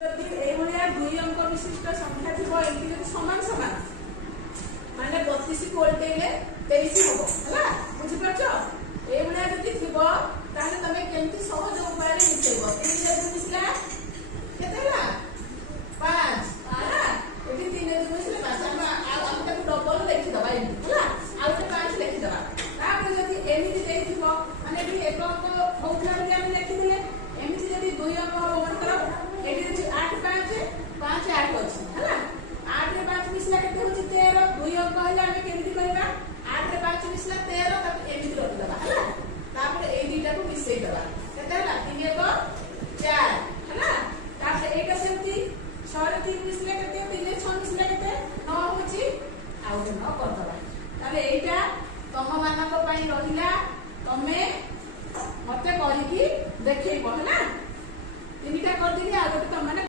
যদি এইভাবে দুই অঙ্ক বিশিষ্ট সংখ্যা থিব এমতি যদি সমান সমান মানে 32 কো ওল্টেইলে 23 হবো হলা বুঝি পারছ এইভাবে যদি থিব তাহলে তুমি কেমতি সহজ উপায়ে মিশাইব 3 রে মিশিলা